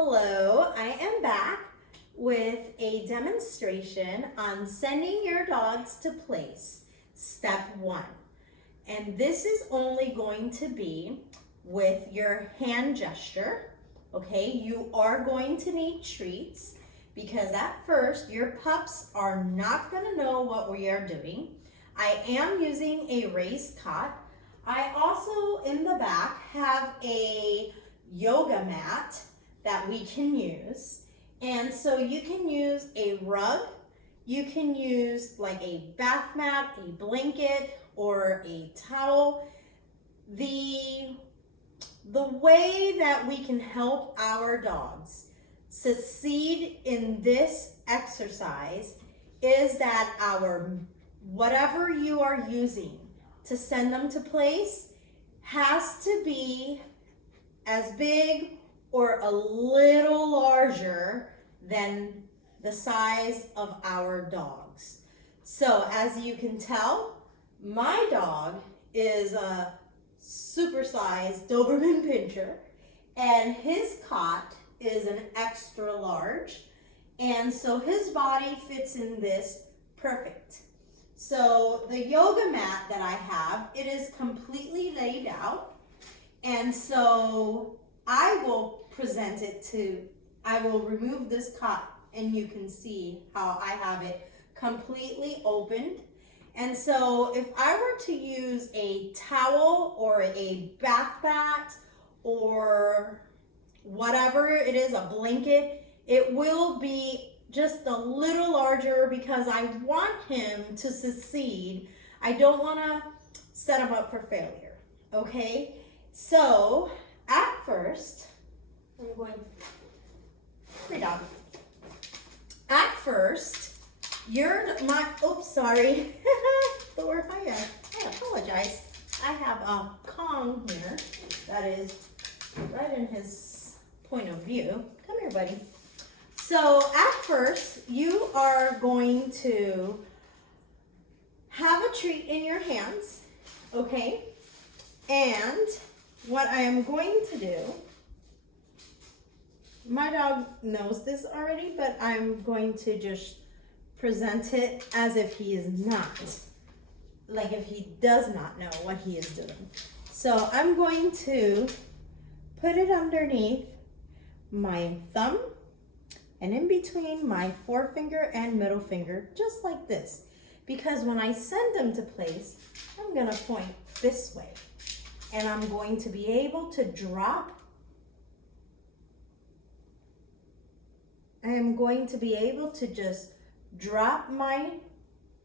Hello, I am back with a demonstration on sending your dogs to place, step 1. And this is only going to be with your hand gesture, okay? You are going to need treats because at first your pups are not gonna know what we are doing. I am using a raised cot. I also in the back have a yoga mat that we can use. And so you can use a rug, you can use like a bath mat, a blanket, or a towel. The way that we can help our dogs succeed in this exercise is that whatever you are using to send them to place has to be as big or a little larger than the size of our dogs. So as you can tell, my dog is a super-sized Doberman Pinscher, and his cot is an extra large, and so his body fits in this perfect. So the yoga mat that I have, it is completely laid out, and so I will I will remove this cot and you can see how I have it completely opened. And so if I were to use a towel or a bath mat or whatever it is, a blanket, it will be just a little larger because I want him to succeed. I don't want to set him up for failure, okay? So at first, I'm going to dog. At first, sorry. Thor, I apologize. I have a Kong here that is right in his point of view. Come here, buddy. So at first, you are going to have a treat in your hands, okay? And what I am going to do, my dog knows this already, but I'm going to just present it as if he is not, like if he does not know what he is doing. So I'm going to put it underneath my thumb and in between my forefinger and middle finger, just like this. Because when I send them to place, I'm gonna point this way. And I'm going to be able to just drop my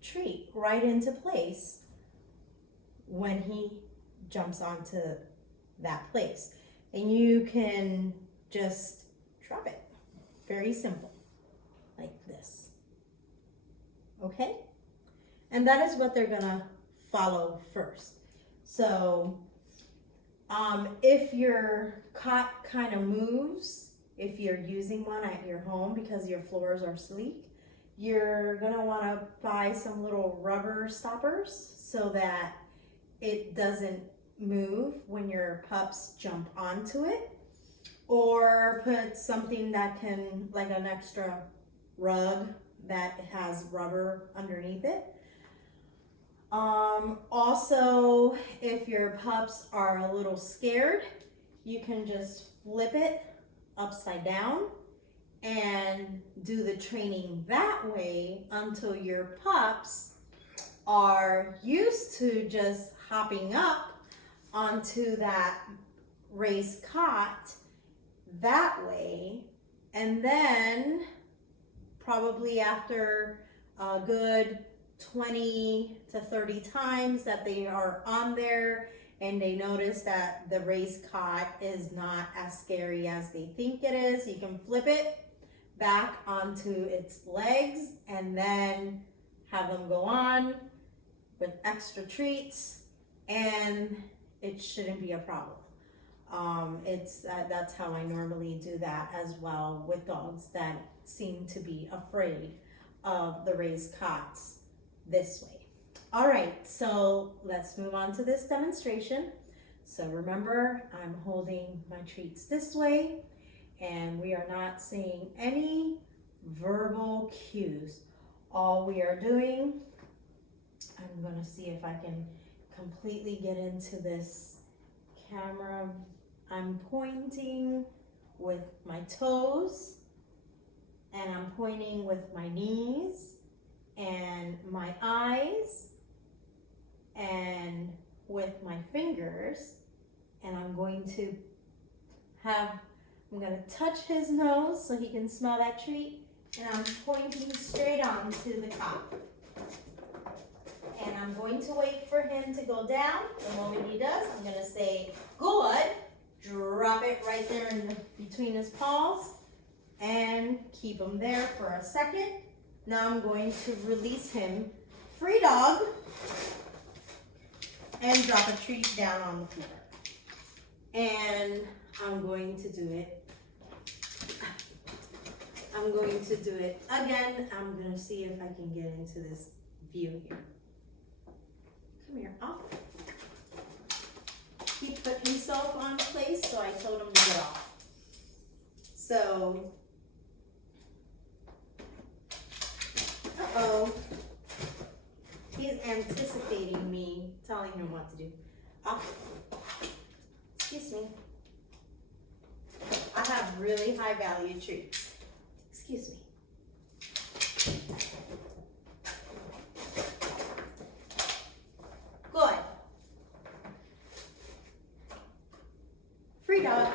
treat right into place when he jumps onto that place. And you can just drop it. Very simple, like this. Okay? And that is what they're gonna follow first. So, if your cot kind of moves, if you're using one at your home because your floors are sleek, you're gonna wanna buy some little rubber stoppers so that it doesn't move when your pups jump onto it. Or put something that can, like an extra rug that has rubber underneath it. Also, if your pups are a little scared, you can just flip it upside down and do the training that way until your pups are used to just hopping up onto that raised cot that way. And then probably after a good 20 to 30 times that they are on there and they notice that the raised cot is not as scary as they think it is, you can flip it back onto its legs and then have them go on with extra treats, and it shouldn't be a problem. That's how I normally do that as well with dogs that seem to be afraid of the raised cots this way. All right, so let's move on to this demonstration. So remember, I'm holding my treats this way, and we are not seeing any verbal cues. All we are doing, I'm gonna see if I can completely get into this camera. I'm pointing with my toes, and I'm pointing with my knees and my eyes and with my fingers, and I'm going to touch his nose so he can smell that treat, and I'm pointing straight on to the top. And I'm going to wait for him to go down. The moment he does, I'm gonna say, good. Drop it right there between his paws and keep him there for a second. Now I'm going to release him, free dog, and drop a treat down on the floor. And I'm going to do it. I'm going to do it again. I'm gonna see if I can get into this view here. Come here, off. He put himself on place, so I told him to get off. So, uh-oh. He's anticipating me telling him what to do. Off. Excuse me. I have really high value treats. Excuse me. Good. Free dog.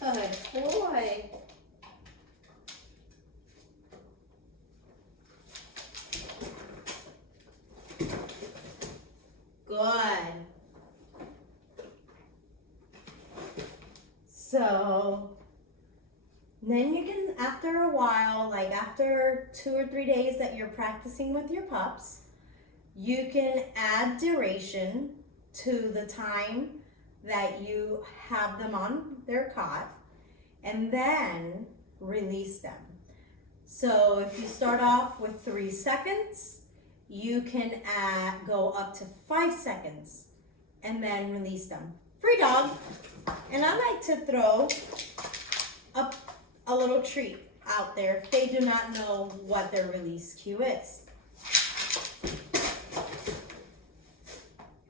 Good boy. Good. So then you can, after a while, like after 2 or 3 days that you're practicing with your pups, you can add duration to the time that you have them on their cot and then release them. So if you start off with 3 seconds, you can go up to 5 seconds and then release them. Free dog. And I like to throw a little treat out there if they do not know what their release cue is.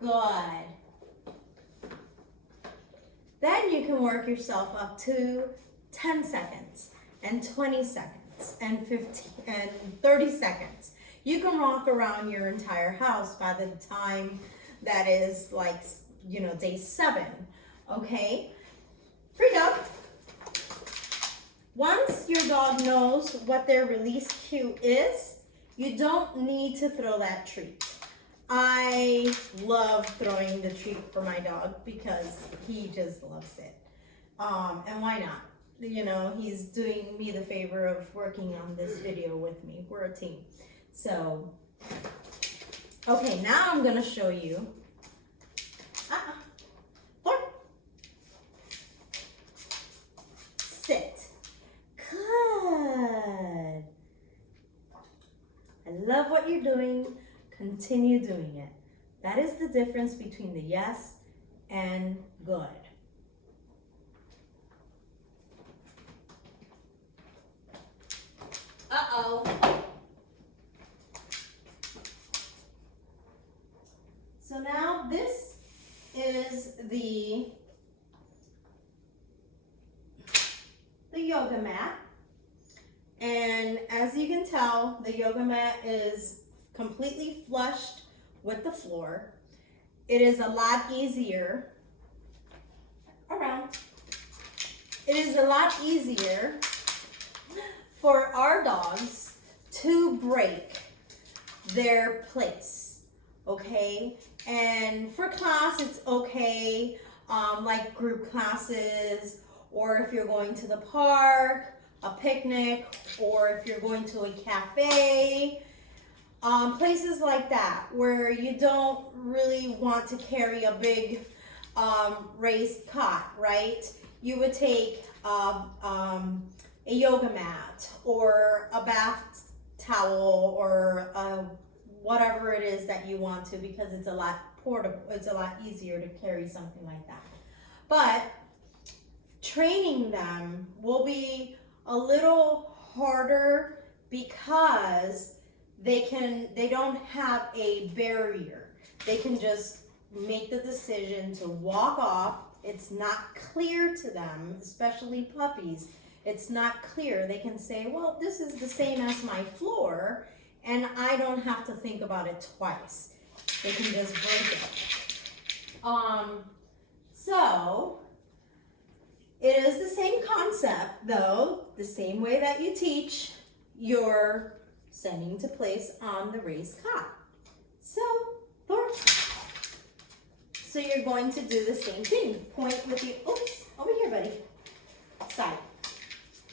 Good. Then you can work yourself up to 10 seconds and 20 seconds and 15 and 30 seconds. You can walk around your entire house by the time that is like, you know, day 7, okay? Free dog. Once your dog knows what their release cue is, you don't need to throw that treat. I love throwing the treat for my dog because he just loves it. And why not? You know, he's doing me the favor of working on this video with me. We're a team. So, okay, now I'm gonna show you. Sit. Good. I love what you're doing. Continue doing it. That is the difference between the yes and good. Uh-oh. So now this is the yoga mat. And as you can tell, the yoga mat is completely flushed with the floor. It is a lot easier It is a lot easier for our dogs to break their place, okay? And for class, it's okay, like group classes, or if you're going to the park, a picnic, or if you're going to a cafe, places like that where you don't really want to carry a big raised cot, right? You would take a yoga mat or a bath towel or whatever it is that you want to, because it's a lot portable, it's a lot easier to carry something like that. But training them will be a little harder because they don't have a barrier. They can just make the decision to walk off. It's not clear to them, especially puppies. It's not clear. They can say, well, this is the same as my floor, and I don't have to think about it twice. They can just break it. So it is the same concept, though, the same way that you teach your sending to place on the raised cot. So, Thor. So you're going to do the same thing. Point with your, oops, over here, buddy. Side.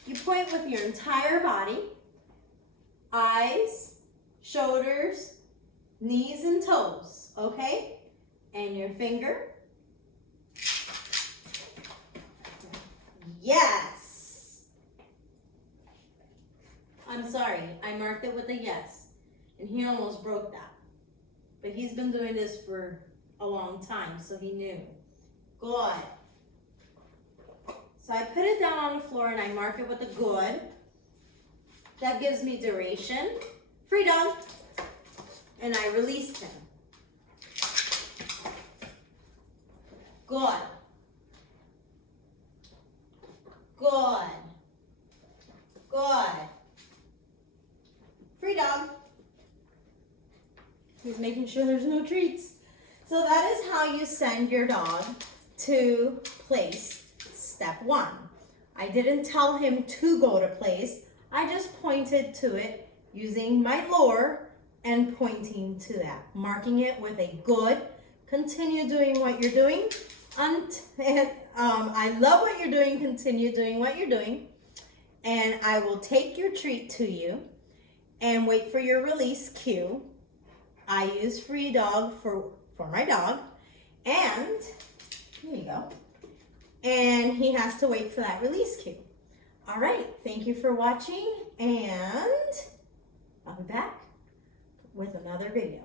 You point with your entire body, eyes, shoulders, knees, and toes, okay? And your finger. Yes. I'm sorry, I marked it with a yes. And he almost broke that. But he's been doing this for a long time, so he knew. Good. So I put it down on the floor and I mark it with a good. That gives me duration. Freedom. And I released him. Good. Good. Good. Freedom. He's making sure there's no treats. So that is how you send your dog to place, step 1. I didn't tell him to go to place. I just pointed to it using my lure and pointing to that, marking it with a good. Continue doing what you're doing. I love what you're doing. Continue doing what you're doing. And I will take your treat to you and wait for your release cue. I use free dog for my dog. And here you go. And he has to wait for that release cue. All right, thank you for watching, and I'll be back with another video.